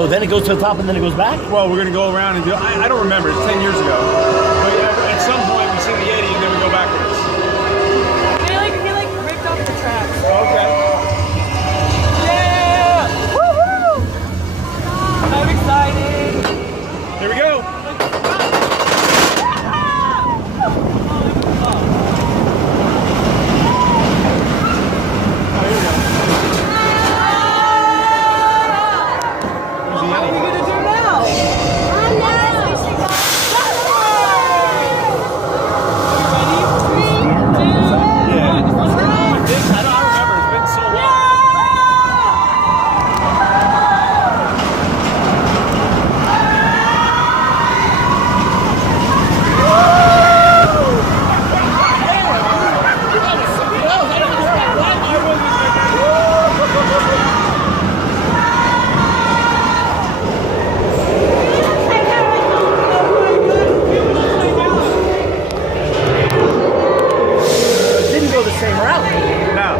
Oh, then it goes to the top and then it goes back? Well, we're going to go around and do. I don't remember. It's 10 years ago. But yeah, at some point we see the Yeti and then we go backwards. He ripped off the tracks. Okay. Yeah! Woohoo! I'm excited. Here we go. What are you gonna do now? I don't remember. It's been so long. It didn't go the same route. Now.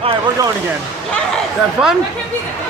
All right, we're going again. Yes! Is that fun? That can be